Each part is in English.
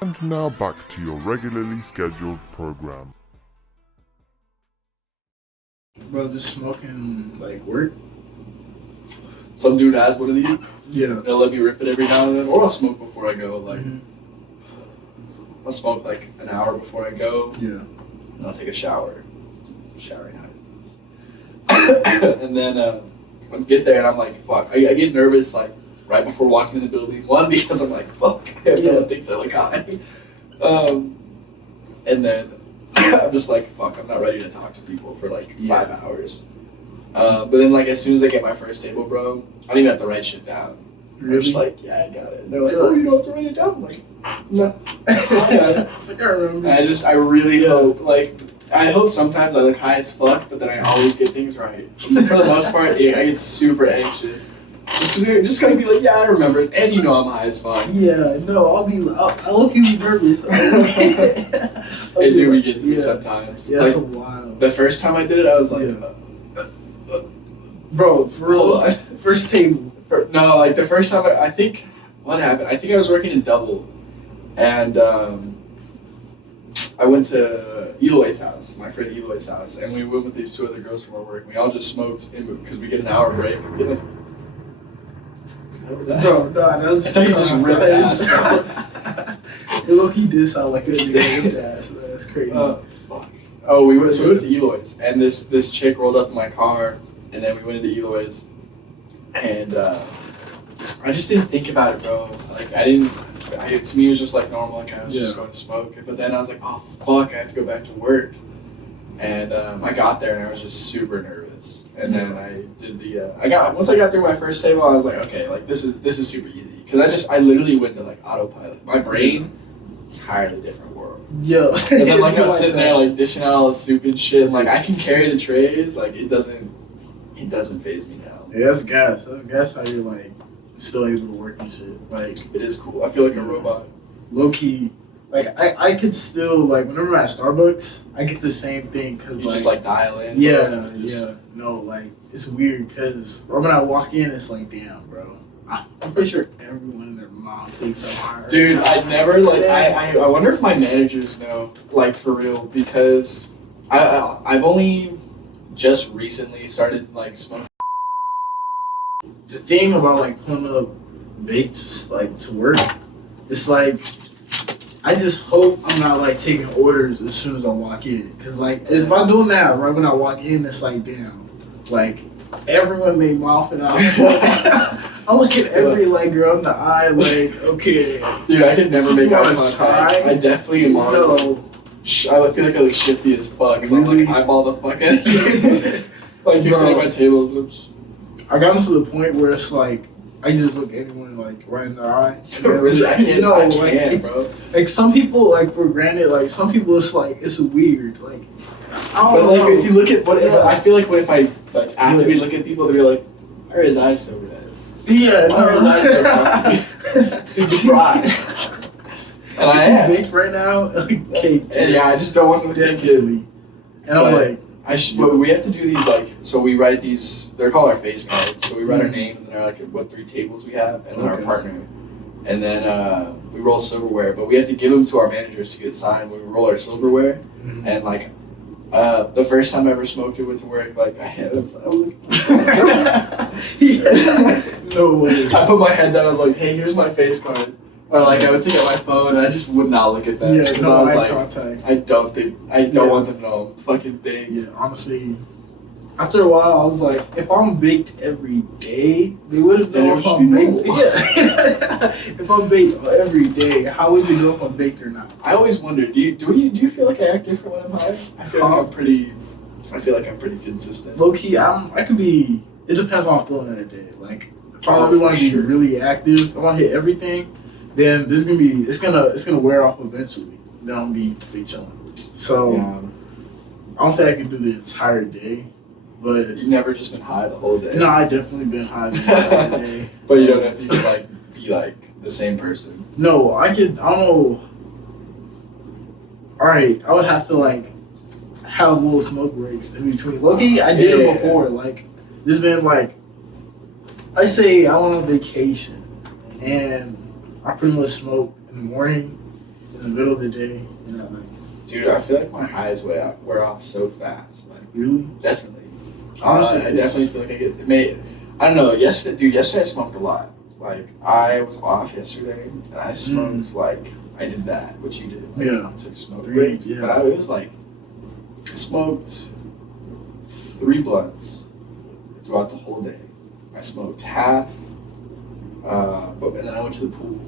And now back to your regularly scheduled program. Bro, just smoking like work. Some dude has one of these. Yeah. They'll let me rip it every now and then, or I'll smoke before I go. Like, I'll smoke like an hour before I go. Yeah. And I'll take a shower. Showering and then I get there and I'm like, fuck. I get nervous like right before walking in the building. One, because I'm like, fuck, everyone thinks I look high. And then I'm just like, fuck, I'm not ready to talk to people for like 5 hours. But then like as soon as I get my first table, bro, I don't even have to write shit down. Really? I'm just like, yeah, I got it. And they're like, oh, you don't have to write it down? I'm like, no. I got it. It's like, I remember. And I really hope, like, I hope sometimes I look high as fuck, but then I always get things right. For the most part, I get super anxious. Just because they're just gonna be like, yeah, I remember it, and you know I'm high as fuck. Yeah, no, I'll be nervous. It do we get to me sometimes. Yeah, like, that's wild. The first time I did it, I was like, bro, for real, first table. No, like the first time, I think, what happened? I think I was working in Double, and I went to Eloy's house, my friend Eloy's house, and we went with these two other girls from our work. We all just smoked because we get an hour break. What was that? Bro, no, that's I thought you just ripped ass, bro. Low-key did sound like a nigga ripped ass, man. That's crazy. Fuck. Oh, we went to Eloy's, and this chick rolled up in my car, and then we went into Eloy's, and I just didn't think about it, bro. Like, to me, it was just like normal, like I was just going to smoke. But then I was like, oh, fuck, I have to go back to work. And I got there, and I was just super nervous. And then I did once I got through my first table, I was like, okay, like, this is super easy. Because I literally went to, like, autopilot. My brain, entirely different world. Yeah. And then, like, I was sitting there, like, dishing out all the soup and shit. And, like, I can carry the trays. Like, it doesn't faze me now. Yeah, that's gas. That's gas how you're, like, still able to work and shit. Like, it is cool. I feel like a robot. Low key, like I could still like whenever I'm at Starbucks, I get the same thing because you just like dial in. Yeah, no, like it's weird because when I walk in, it's like, damn, bro. I'm pretty sure everyone and their mom thinks I'm high. Dude, I never like. I wonder if my managers know, like, for real, because I've only just recently started like smoking. The thing about like pulling up baked like to work, it's like I just hope I'm not like taking orders as soon as I walk in, cause like if I'm doing that right when I walk in, it's like, damn, like everyone they mouthing out. I'm looking every like girl in the eye, like, okay, dude, I can never make eye contact. Time? I definitely am always like, I feel like I look shifty as fuck, cause I'm like eyeball the fuck at you. Like you're sitting at my tables. I got to the point where it's like I just look anyone like right in their eye. And then, I can't, bro. Like some people, like for granted, like some people, it's like it's weird. Like, I don't know. If you look at I feel like what if I like actively look at people, they'll be like, "Why are his eyes so red?" Yeah, why are his eyes so red? Stupid fry. And I am baked right now, like cake. And yeah, I just don't want to think it. And I'm like. But we have to do these, like, so we write these, they're called our face cards. So we write our name and then like what 3 tables we have and then our partner. And then we roll silverware, but we have to give them to our managers to get signed when we roll our silverware. And like, the first time I ever smoked it went to work, like I was like, no way. I put my head down, I was like, hey, here's my face card. Or like I would take out my phone and I just would not look at that. Yeah, no I was eye like, contact. I don't want them to know fucking things. Yeah, honestly, after a while I was like, if I'm baked every day, they wouldn't know if I'm baked. Yeah. If I'm baked every day, how would they know if I'm baked or not? I always wonder, do you feel like I act different when I'm high? I feel like I'm pretty consistent. Low key, I could be. It depends on how I'm feeling that day. Like if I really want to be really active, I want to hit everything. Then it's gonna wear off eventually. Then I'll be chilling. So I don't think I can do the entire day. But you've never just been high the whole day. No, I definitely been high the entire day. But you don't know if you could like be like the same person. No, I don't know. All right, I would have to like have little smoke breaks in between. Low-key, I did it before. Like there's been like, I say I went on vacation and I pretty much smoke in the morning, in the middle of the day, and at night. Dude, I feel like my highs wear off so fast. Like, Really? definitely. Honestly, I definitely feel like I get made. I don't know. Yesterday I smoked a lot. Like, I was off yesterday, and I smoked like I did that, what you did. Like, Yeah. took smoke 3, breaks. yeah. But it was like I smoked 3 blunts throughout the whole day. I smoked half, and then I went to the pool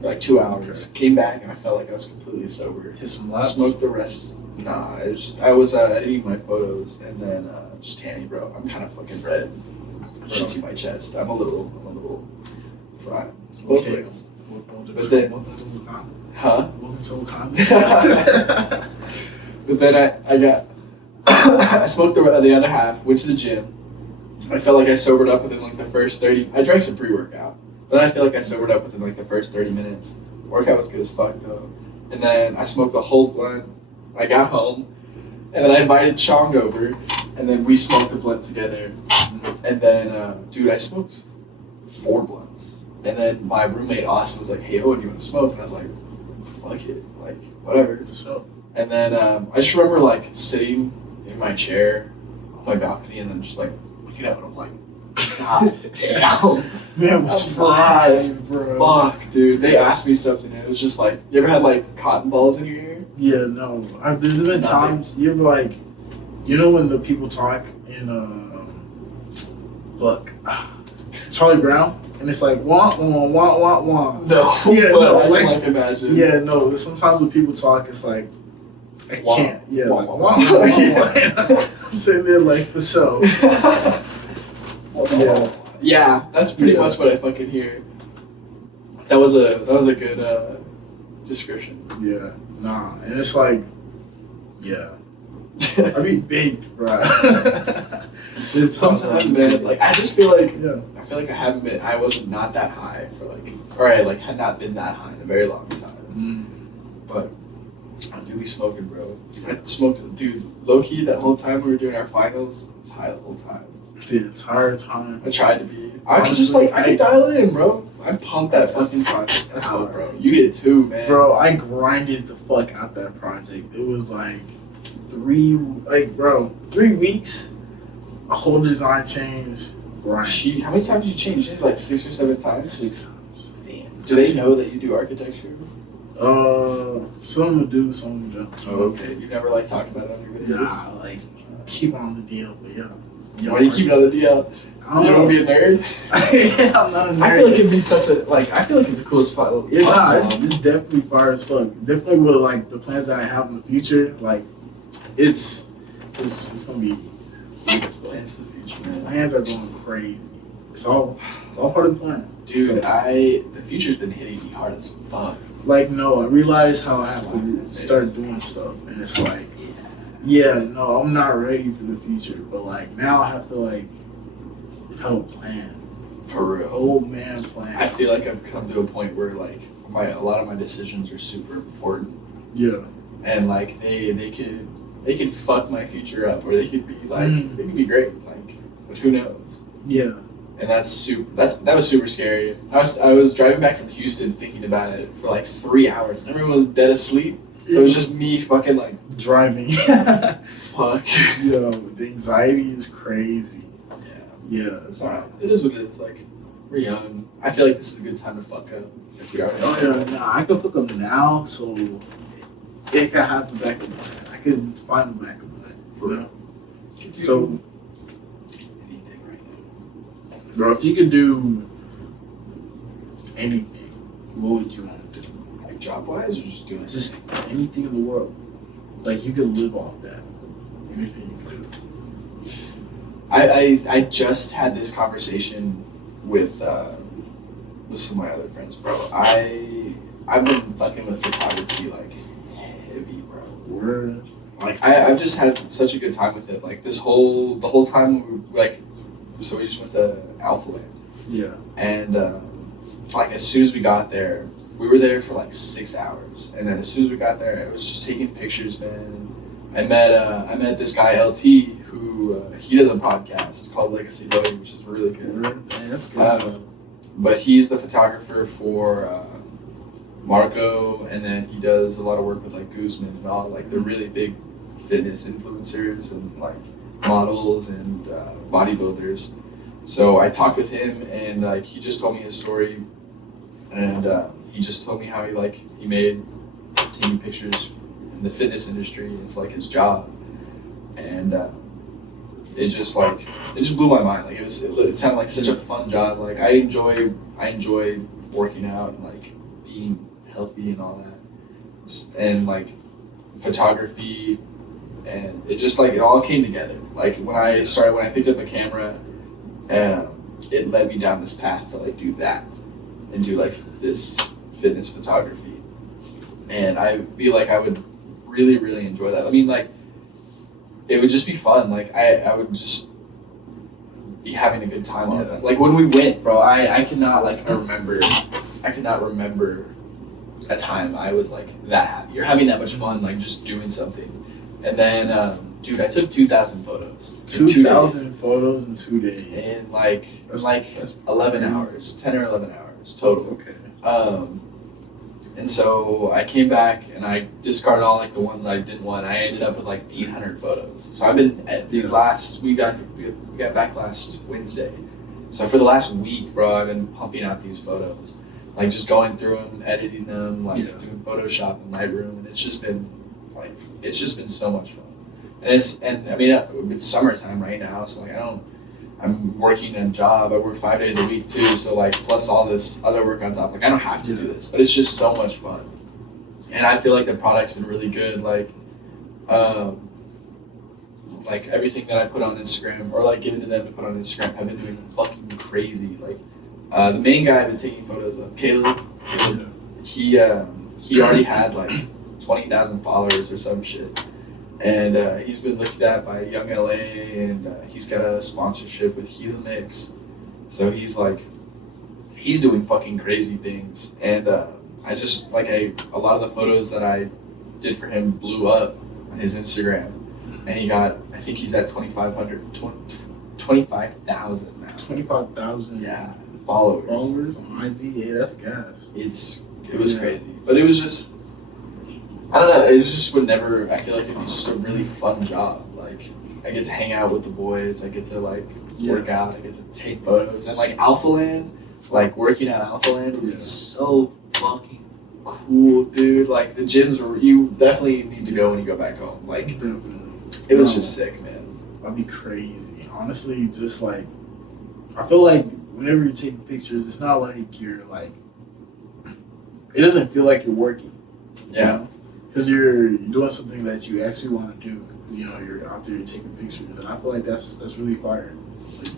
for like 2 hours. Okay. Came back and I felt like I was completely sober. Hit some laps. Smoked the rest. Nah, I was editing my photos and then just tanning, bro. I'm kind of fucking red. You should see my chest. I'm a little fried. Both Okay. ways. But then- welcome to Wakanda. Huh? Welcome to Wakanda. But then I got I smoked the other half. Went to the gym. I felt like I sobered up within like the first 30. I drank some pre-workout, but then I feel like I sobered up within like the first 30 minutes. Workout was good as fuck though. And then I smoked the whole blunt. I got home, and then I invited Chong over, and then we smoked the blunt together. And then, dude, I smoked 4 blunts. And then my roommate Austin was like, "Hey, Owen, you want to smoke?" And I was like, "Fuck it, like whatever." So, And then I just remember like sitting in my chair on my balcony, and then just like looking up, and I was like, "God damn, man was I'm fried, bro. fuck, dude." They asked me something, and it was just like, "You ever had like cotton balls in your ear?" Yeah, no. There's been Nothing. times you ever like, you know when the people talk in Charlie Brown, and it's like wah wah wah wah wah. No, Yeah, but no, I like- can like imagine. Yeah, no. Sometimes when people talk, it's like I Wah, can't. Yeah, wah, like wah, wah wah. wah wah. wah. Sitting there like for sure. Yeah. Yeah, that's pretty Yeah. much what I fucking hear. That was a good description. Yeah, nah, and it's like, yeah, I be baked, bro. It's Sometimes, man, like I just feel like yeah, I wasn't not that high for like, or I like had not been that high in a very long time. But I do be smoking, bro. I smoked, dude. Low key, that whole time we were doing our finals, I was high the whole time. the entire time. I tried to be. I could Honestly, just like I could dial it in, bro. I pumped that fucking project. That's out, fine. bro. You did too, man. Bro, I grinded the fuck out that project. It was like 3 weeks, a whole design change, grind. She, how many times did you change it? Like 6 or 7 times? 6 times. Damn. Do they know that you do architecture? Some would do, some would don't. Oh, okay. You never like talked about it on your videos? Nah, like keep on the deal, but yeah. Why do you keep it on the DL? I You don't don't know. be a nerd? I'm not a nerd. I feel like it'd be such a, like, I feel like it's a cool spot. Yeah, fun nah, job. it's definitely fire as fuck. Definitely with like the plans that I have in the future, like it's gonna be big as fuck. Plans for the future, man. Plans are going crazy. It's all part of the plan. Dude, So, the future's been hitting me hard as fuck. like no, I realize how I have Slap in the to face. start doing stuff, and it's like, yeah, no, I'm not ready for the future, but like now I have to like help plan, For real. old man plan. I feel like I've come to a point where, like, a lot of my decisions are super important. Yeah, And, like, they could fuck my future up, or they could be, like, Mm. they could be great. Like, but who knows? yeah, And that was super scary. I was driving back from Houston thinking about it for like 3 hours, and everyone was dead asleep. So it was just me fucking like, driving. fuck. Yo, the anxiety is crazy. Yeah, It's alright. It is what it is. Like, we're young. I feel like this is a good time to fuck up if we are. Oh yeah, nah, I can fuck up now, so it can happen back in the plan. I can find the back of it, you know? So, Anything right now. bro, if you could do anything, what would you want to do? Like job wise, or just doing Just anything in the world. Like, you could live off that. Anything you could do. I just had this conversation with some of my other friends, bro. I've been fucking with photography like heavy, bro. Word. Like I've just had such a good time with it. Like the whole time so we just went to Alpha Land, Yeah. and like as soon as we got there, we were there for like 6 hours, and then as soon as we got there, I was just taking pictures, man. And I met this guy LT who he does a podcast called Legacy Loading, which is really good. Word. Man, that's good. But he's the photographer for Marco, and then he does a lot of work with like Guzman and all like the really big fitness influencers and like models and bodybuilders. So I talked with him, and like he just told me his story, and he just told me how he made taking pictures in the fitness industry. It's like his job, and it just blew my mind. Like it sounded like such a fun job. Like I enjoy working out and like being healthy and all that, and like photography, and it just like it all came together. Like when I picked up a camera, it led me down this path to like do that and do like this fitness photography, and I feel like I would really, really enjoy that. I mean, like it would just be fun. Like I would just be having a good time all the time. Like when we went, bro, I could not remember a time I was like that happy or having that much fun, like just doing something. And then, dude, I took 2,000 photos. 2,000 photos in 2 days. In like 11 hours, 10 or 11 hours total. Okay. And so I came back and I discarded all like the ones I didn't want. I ended up with like 800 photos. So I've been at these we got back last Wednesday. So for the last week, bro, I've been pumping out these photos, like just going through them, editing them, like doing Photoshop in Lightroom, and it's just been so much fun. And I mean it's summertime right now, so like I'm working a job. I work 5 days a week too, so like plus all this other work on top. Like I don't have to do this, but it's just so much fun. And I feel like the product's been really good. Like everything that I put on Instagram or like given to them to put on Instagram have been doing fucking crazy. Like the main guy I've been taking photos of, Caleb, he already had like 20,000 followers or some shit. And he's been looked at by Young LA, and he's got a sponsorship with Helix. So he's doing fucking crazy things. And I just a lot of the photos that I did for him blew up on his Instagram, and I think he's at 25,000 now. 25,000. Yeah. Followers on IG. Yeah, that's gas. It was crazy, but it was just. I don't know, it just would never, I feel like it was just a really fun job. Like, I get to hang out with the boys, I get to work out, I get to take photos. And Alpha Land, working at Alpha Land would be so fucking cool, dude. Like, the gyms you definitely need to go when you go back home. Like, definitely. It was just sick, man. That'd be crazy. Honestly, just I feel like whenever you're taking pictures, it's not like you're it doesn't feel like you're working. Yeah. You know? Because you're doing something that you actually want to do. You know, you're out there taking pictures, and I feel like that's really fire.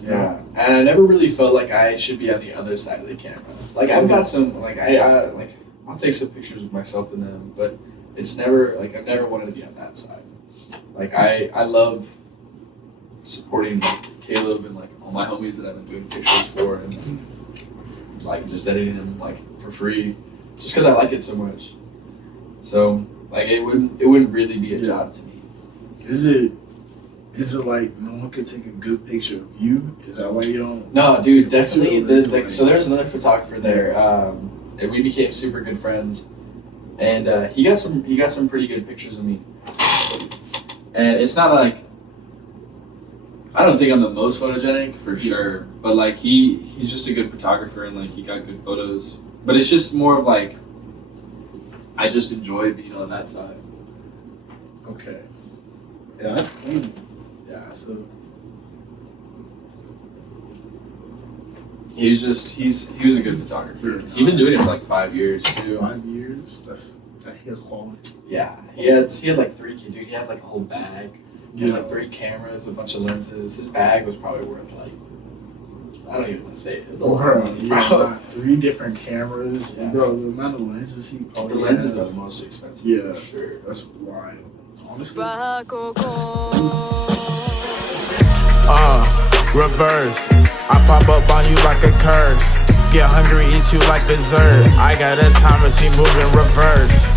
Yeah, and I never really felt like I should be on the other side of the camera. Like I've got some, I'll take some pictures of myself in them, but it's never I've never wanted to be on that side. Like I love supporting Caleb and all my homies that I've been doing pictures for, and just editing them for free, just because I like it so much. So. It wouldn't really be a job to me. Is it no one could take a good picture of you? Is that why you don't? No, dude, definitely. So there's another photographer there, and we became super good friends, and he got some pretty good pictures of me. And it's not I don't think I'm the most photogenic for sure, but he's just a good photographer and he got good photos. But it's just more of I just enjoy being on that side. Okay. Yeah, that's clean. Yeah. So he was a good photographer. He's been doing it for 5 years too. 5 years? He has quality. Yeah. He had 3 kids, dude. He had a whole bag. He had 3 cameras, a bunch of lenses. His bag was probably worth I don't even want to say it. It was a lot of money. Yeah, 3 different cameras. Yeah. Bro, the amount of lenses he probably The lenses are the most expensive. Yeah, for sure. That's wild. Honestly. Reverse. I pop up on you like a curse. Get hungry, eat you like dessert. I got a time machine moving reverse.